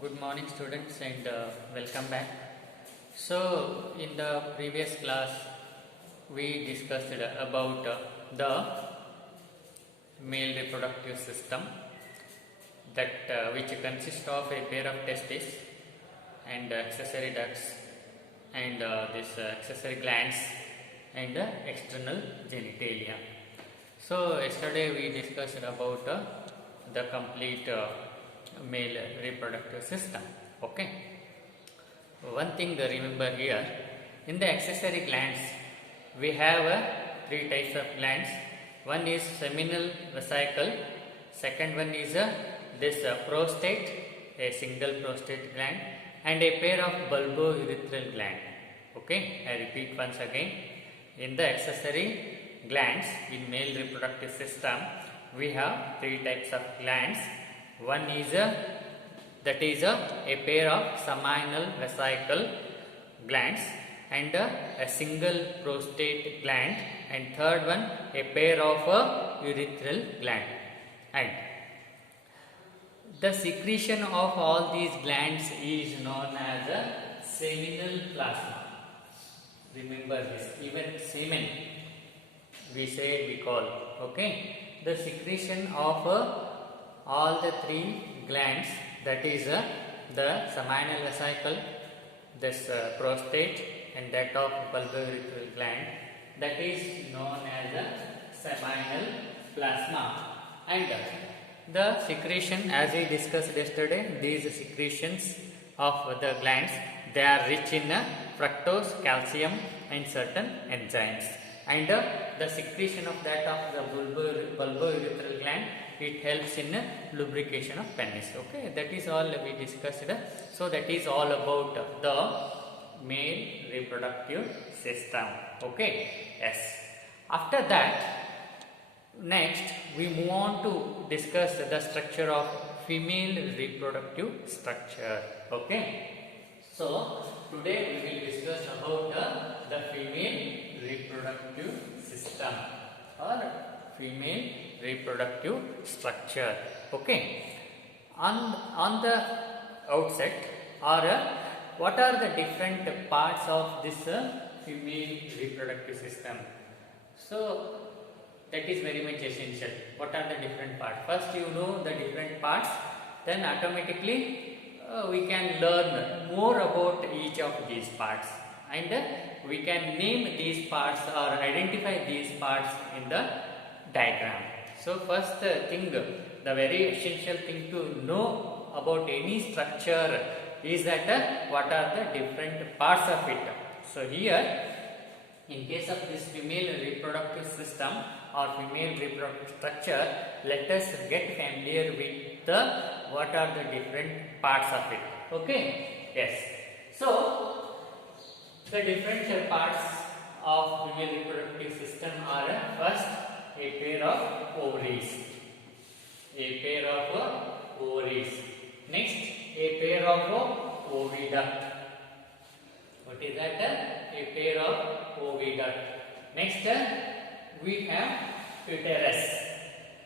Good morning, students, and welcome back. So, in the previous class, we discussed about the male reproductive system that which consists of a pair of testes and accessory ducts and this accessory glands and external genitalia. So, yesterday we discussed about the complete male reproductive system. Okay. One thing to remember here, in the accessory glands, we have three types of glands. One is seminal vesicle, second one is this prostate, a single prostate gland, and a pair of bulbourethral gland. Okay, I repeat once again. In the accessory glands in male reproductive system, we have three types of glands. One is that is a pair of seminal vesicle glands and a single prostate gland, and third one a pair of urethral gland. And the secretion of all these glands is known as a seminal plasma. Remember this, even semen we call. Okay, the secretion of all the three glands, that is the seminal vesicle, this prostate, and that of bulbourethral gland, that is known as the seminal plasma. And the secretion, as we discussed yesterday, these secretions of the glands, they are rich in fructose, calcium, and certain enzymes. And the secretion of that of the bulbourethral gland, it helps in lubrication of penis. Okay, that is all we discussed. So that is all about the male reproductive system. Okay, yes. After that, next we move on to discuss the structure of female reproductive structure. Okay, so today we will discuss about the female reproductive system or female reproductive structure. Okay, on the outset, or what are the different parts of this female reproductive system? So that is very much essential. What are the different parts? First you know the different parts, then automatically we can learn more about each of these parts, and we can name these parts or identify these parts in the diagram. So first thing, the very essential thing to know about any structure is that what are the different parts of it. So here, in case of this female reproductive system or female reproductive structure, let us get familiar with what are the different parts of it. Okay, yes. So the different parts of female reproductive system are first a pair of ovaries. A pair of ovaries. Next, a pair of oviduct. What is that? A pair of oviduct. Next, we have uterus.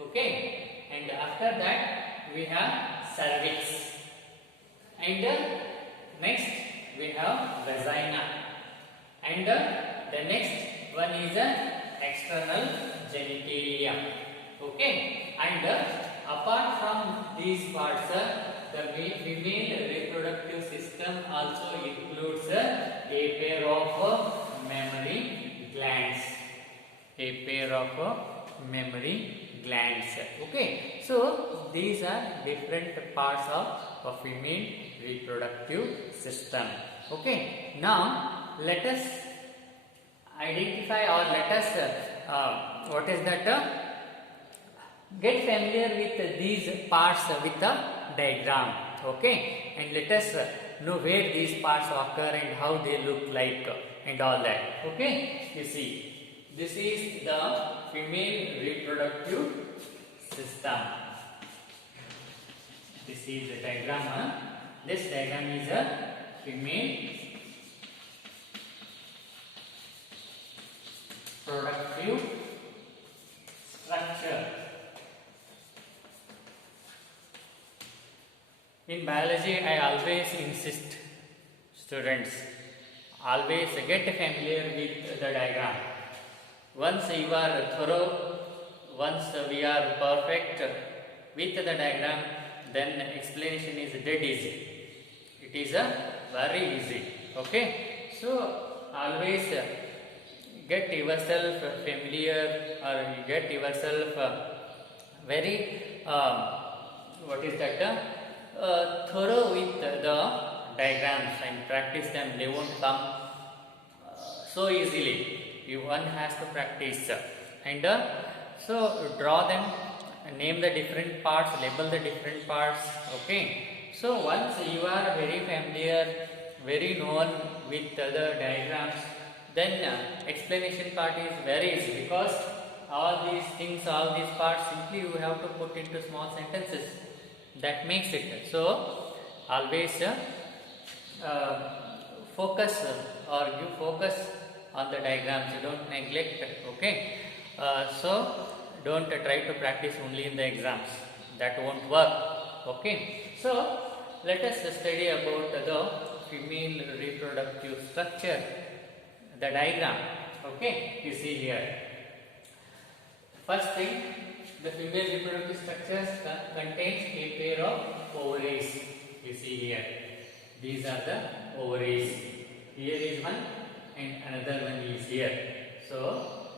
Okay, and after that we have cervix. And next we have vagina. And the next one is external genitalia. Okay, and apart from these parts, the female reproductive system also includes a pair of mammary glands. A pair of mammary glands. Okay, so these are different parts of a female reproductive system. Okay, now let us identify, or let us what is that? Get familiar with these parts with the diagram. Okay, and let us know where these parts occur and how they look like and all that. Okay, you see, this is the female reproductive system. This is the diagram. This diagram is a female reproductive structure. In biology, I always insist students always get familiar with the diagram. Once you are thorough, once we are perfect with the diagram, then explanation is dead easy. It is very easy. Okay, so always get yourself familiar, or get yourself very what is that thorough with the diagrams and practice them. They won't come so easily. One has to practice and so draw them, name the different parts, label the different parts. Okay, so once you are very familiar, very known with the diagrams, then explanation part is very easy, because all these things, all these parts, simply you have to put into small sentences. That makes it. So always focus or give focus on the diagrams. You don't neglect. Okay, so don't try to practice only in the exams. That won't work. Okay, so let us study about the female reproductive structure, the diagram. Okay, you see here. First thing, the female reproductive structures contains a pair of ovaries. You see here. These are the ovaries. Here is one and another one is here. So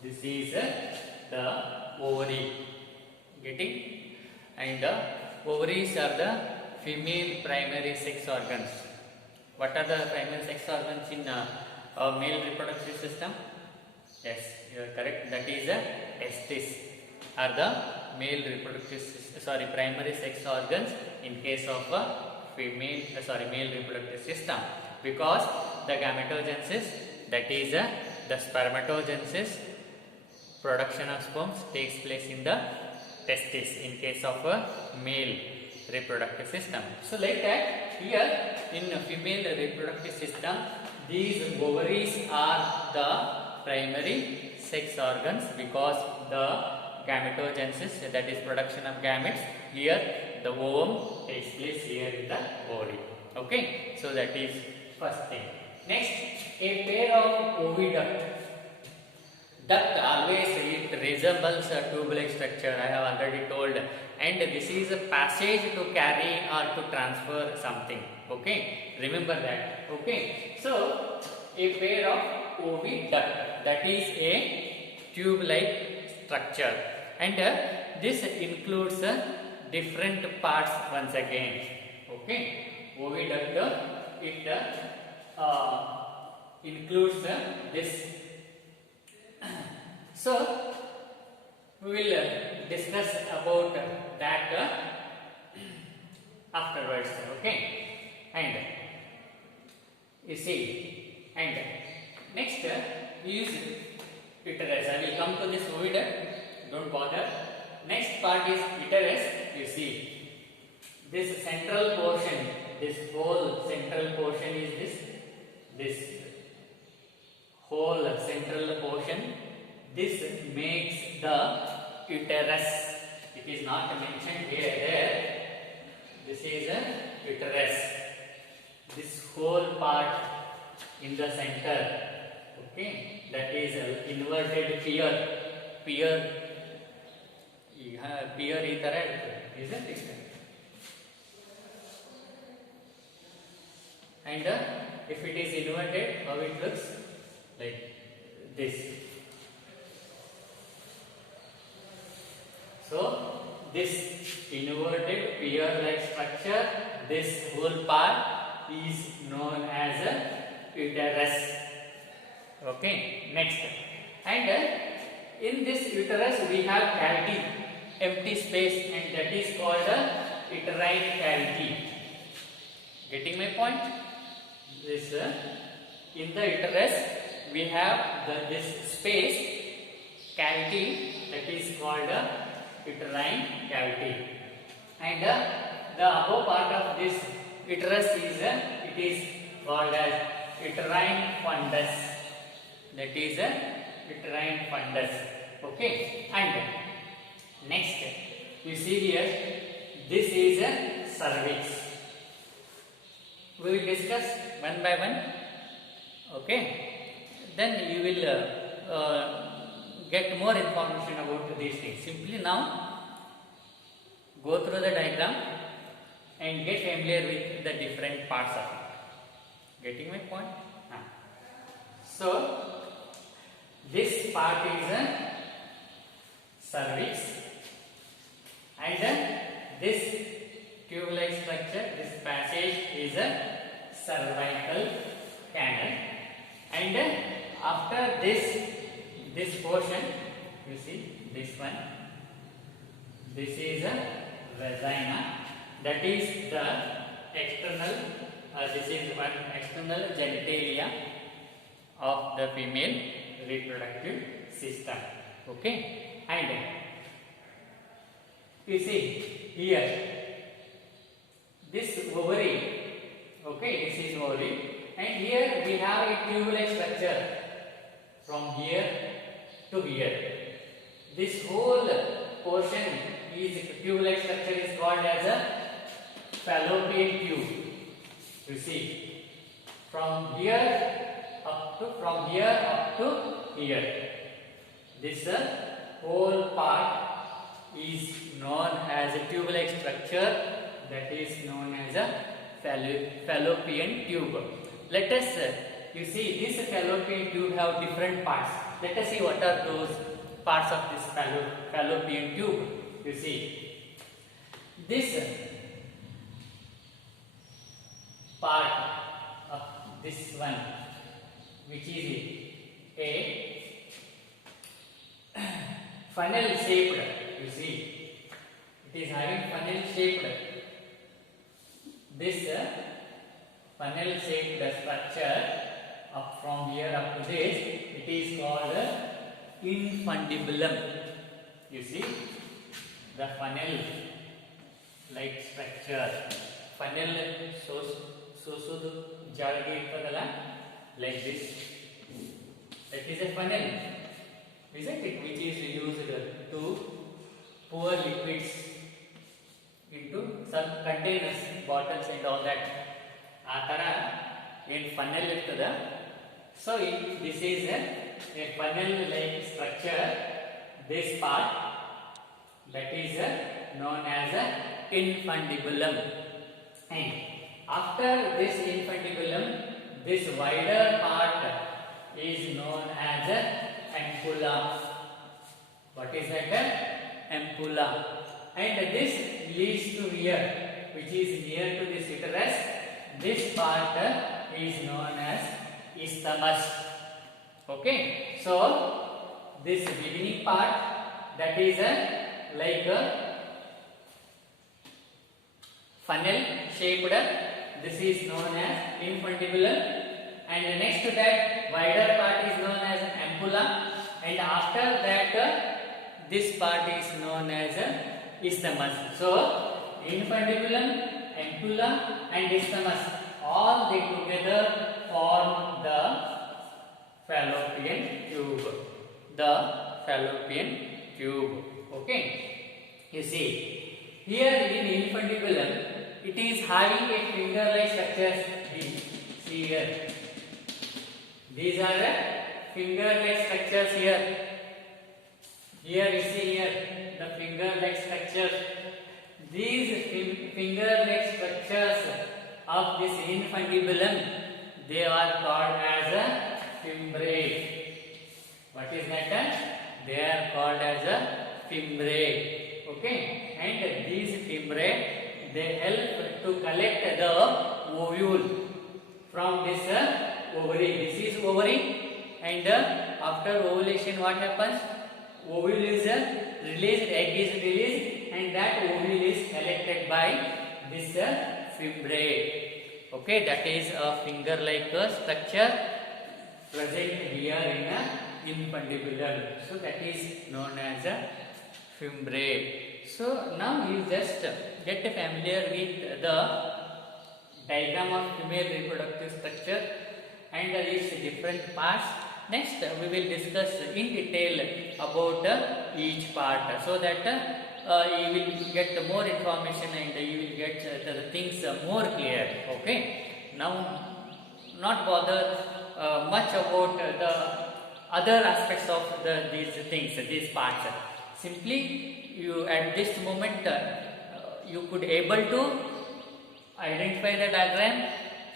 this is the ovary. Getting? And the ovaries are the female primary sex organs. What are the primary sex organs in a male reproductive system? Yes, you are correct. That is a testis, are the male reproductive primary sex organs in case of a male reproductive system, because the gametogenesis, that is the spermatogenesis, production of sperms, takes place in the testis in case of a male reproductive system. So like that, here in a female reproductive system, these ovaries are the primary sex organs, because the gametogenesis, that is production of gametes, here the ovum takes place here in the ovary. Okay, so that is first thing. Next, a pair of oviduct. Duct always it resembles a tube-like structure, I have already told, and this is a passage to carry or to transfer something. Okay, remember that. Okay, so a pair of oviduct, that is a tube-like structure, and this includes different parts once again. Okay, oviduct, it includes this. So we will discuss about that afterwards. Okay, and you see, and next is uterus. I will come to this oviduct, don't bother. Next part is uterus. You see, this central portion, this whole central portion is this whole central portion. This makes the uterus. It is not mentioned here. There, this is a uterus. This whole part in the center. Okay, that is inverted pier. Pier ಈ ತರ ಇರುತ್ತೆ, isn't it? And if it is inverted, how it looks? Like this. So this inverted pier-like structure, this whole part is known as a uterus. Okay, next, and in this uterus we have cavity, empty space, and that is called a uterine cavity. Getting my point? This in the uterus we have this space, cavity, that is called a uterine cavity, and the above part of this uterus is it is called as uterine fundus. That is a uterine fundus. Okay, and next you see here, this is a cervix. we will discuss one by one. Okay, then you will get more information about these things. Simply now go through the diagram and get familiar with the different parts of it. Getting my point? So this part is a cervix, and this tube-like structure, this passage is a cervical canal, and after this portion, you see this one, this is a vagina, that is the external, this is one external genitalia of the female reproductive system. Okay, and you see here this ovary. Okay, this is ovary, and here we have a tube-like structure from here to here. This whole portion is tube-like structure is called as a fallopian tube. You see, from here up to here. This whole part is known as a tube-like structure, that is known as a fallopian tube. Let us, you see, this fallopian tube have different parts. Let us see what are those parts of this fallopian tube. You see, this part of this one, which is a funnel shaped, you see, it is having funnel shaped. This funnel shaped structure up from here up to this, it is called infundibulum. You see, the funnel like structure, funnel like this, that is a funnel, isn't it, which is used to pour liquids into some containers, bottles and all that. In funnel irtada. So this is a funnel like structure. This part, that is known as a infundibulum, and after this infundibulum, this wider part is known as a ampulla. What is that? Ampulla. And this leads to here, which is near to this uterus. This part is known as isthmus. Okay, so this beginning part, that is like a funnel shaped, this is known as infundibulum, and next to that wider part is known as ampulla, and after that this part is known as isthmus. So infundibulum, ampulla and isthmus, all they together form the fallopian tube. The fallopian tube. Okay, you see here in infundibulum, it is having a finger-like structures. See here, these are finger-like structures here. Here you see here the finger-like structures. These finger-like structures of this infundibulum, they are called as a fimbriae. What is that? They are called as a fimbriae. Okay, and these fimbriae, they help to collect the ovule from this ovary. This is ovary, and after ovulation, what happens? Ovule is released, egg is released, and that ovule is collected by this fimbriae. Okay, that is a finger-like structure present here in infundibulum. So that is known as a fimbriae. So now you just get familiar with the diagram of female reproductive structure and its different parts. Next we will discuss in detail about each part, so that you will get more information and you will get the things more clear. Okay. Now, not bother much about the other aspects of these things, these parts. Simply, you at this moment you could able to identify the diagram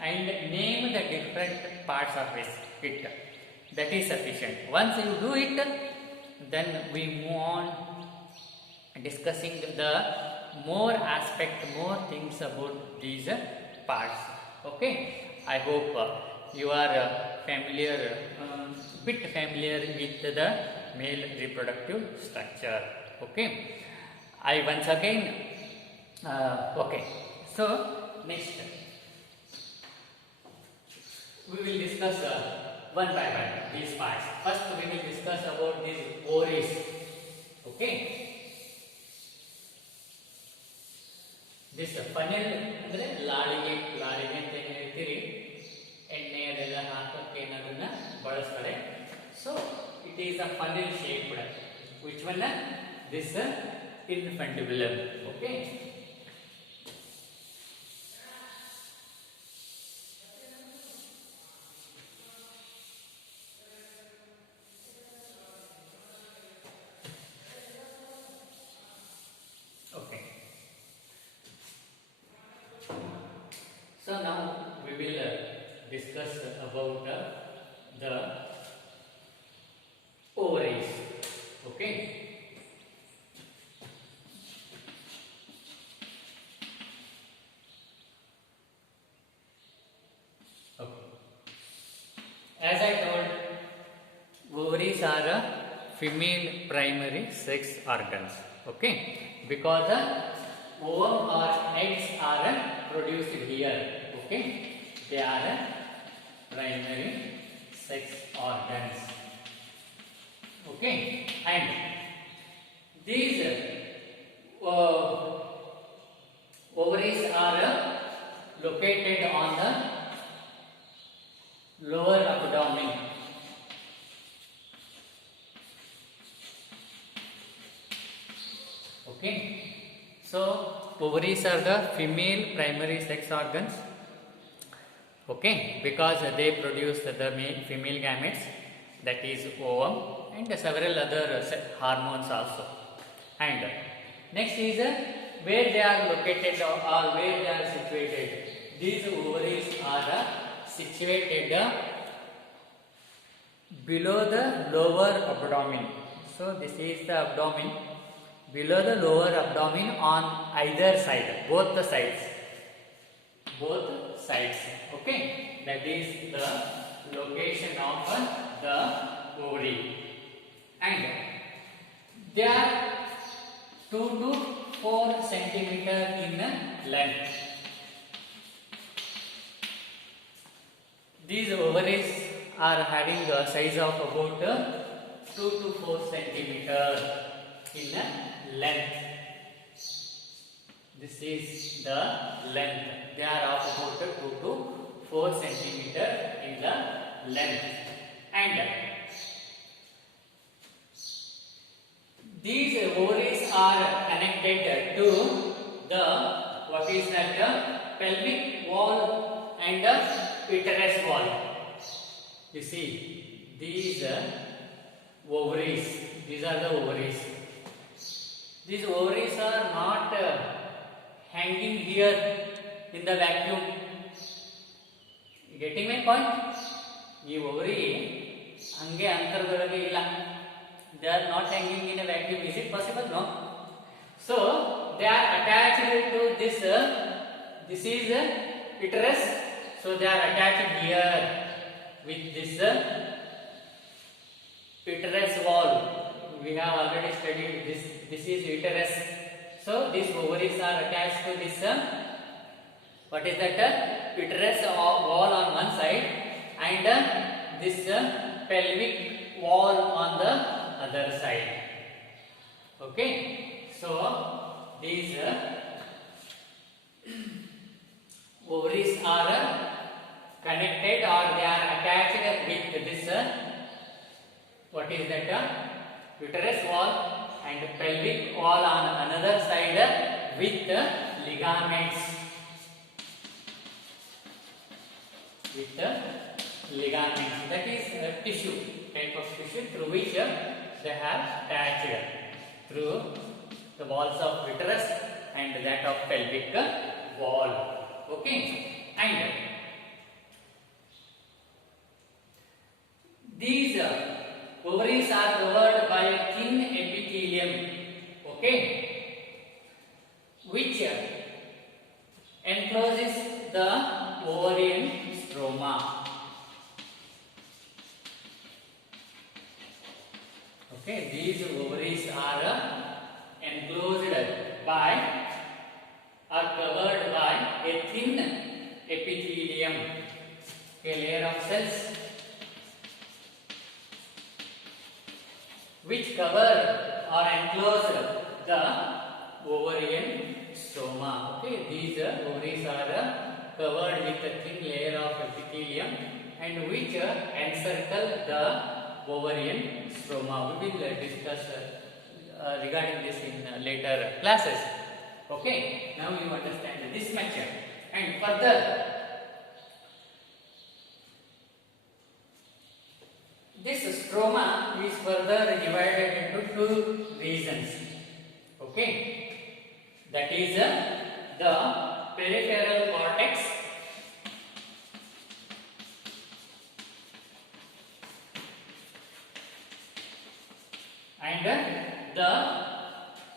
and name the different parts of it. That is sufficient. Once you do it, then we move on discussing the more aspect, more things about these parts. Okay, I hope you are familiar, bit familiar with the male reproductive structure. Okay, I once again okay, so next we will discuss one by one these parts. First we will discuss about these ovaries. Okay, this funnel andre ಲಾಳಿಗೆ ಅಂತ ಏನು ಹೇಳ್ತೀರಿ, ಎಣ್ಣೆ ಅದೆಲ್ಲ ಹಾಕಕ್ಕೆ ಅದನ್ನ ಬಳಸ್ತಾರೆ. So it is a funnel shaped. Which one? This infundibulum. Okay. So now we will discuss about the ovaries. Okay. Okay. As I told, ovaries are female primary sex organs. Okay, because ovum or eggs are produced here. Okay, they are primary sex organs. Okay, and these ovaries are located on the lower abdomen. Okay, so ovaries are the female primary sex organs. Okay, because they produce the female gametes, that is ovum, and several other hormones also. And next is where they are located or where they are situated. These ovaries are situated below the lower abdomen. So this is the abdomen. Below the lower abdomen on either side, both the sides. Okay, that is the location of the ovary, and they are 2 to 4 centimeter in length. These ovaries are having a size of about 2 to 4 centimeter in length. This is the length. They are of about 2 to 4 centimeter in the length, and these ovaries are connected to the what is that pelvic wall and the uterus wall. You see these ovaries. These are the ovaries. These ovaries are not hanging here in the vacuum. Getting my point? ಈ ovary ಹಂಗೆ ಅಂತರದೊಳಗೆ ಇಲ್ಲ. They are not hanging in a vacuum. Is it possible? No. So they are attached to this. This is uterus. So they are attached here with this uterus wall. We have already studied this. This is uterus. So these ovaries are attached to this. What is that? Uterus wall on one side and this pelvic wall on the other side. Okay. So these ovaries are connected or they are attached with this. What is that? Uterus wall and pelvic wall on another side with ligaments. with the ligaments, that is tissue, type of tissue through which they have attached through the walls of uterus and that of pelvic wall. Okay, and these ovaries are covered by a thin epithelium, okay, which encloses the ovarian stroma. Okay, these ovaries are enclosed by, are covered by a thin epithelium, a layer of cells which cover or enclose the ovarian stroma. Okay, these ovaries are covered with a thin layer of epithelium and which encircle the ovarian stroma. We will discuss regarding this in later classes. Okay, now you understand this much. And further, this stroma is further divided into two regions. Okay, that is the peripheral cortex and the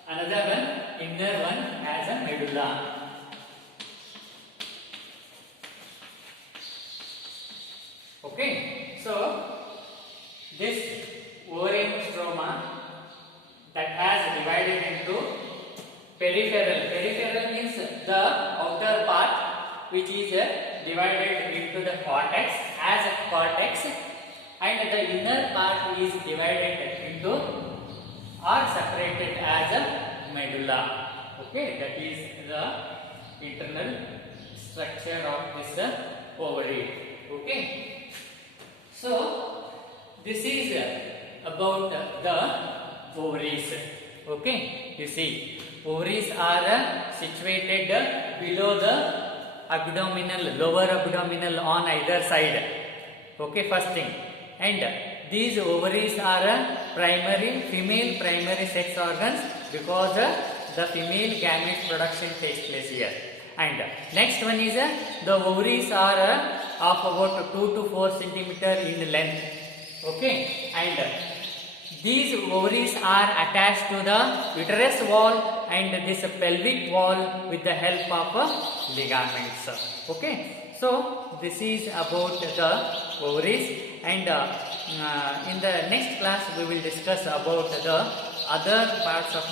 another one, inner one, as a medulla. Okay, so this ovarian stroma that has divided into peripheral. Peripheral means the outer part which is divided into the cortex as a cortex, and the inner part is divided into or separated as a medulla. Okay, that is the internal structure of this ovary. Okay, so this is about the ovaries. Okay, you see, ovaries are situated below the abdominal, lower abdominal on either side. Okay, first thing. And these ovaries are primary, female primary sex organs because the female gametes production takes place here. And next one is the ovaries are of about 2 to 4 centimeter in length. Okay, and these ovaries are attached to the uterus wall and this pelvic wall with the help of ligaments. Okay, so this is about the ovaries, and in the next class we will discuss about the other parts of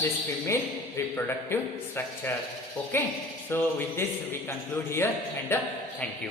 this female reproductive structure. Okay, so with this we conclude here, and thank you.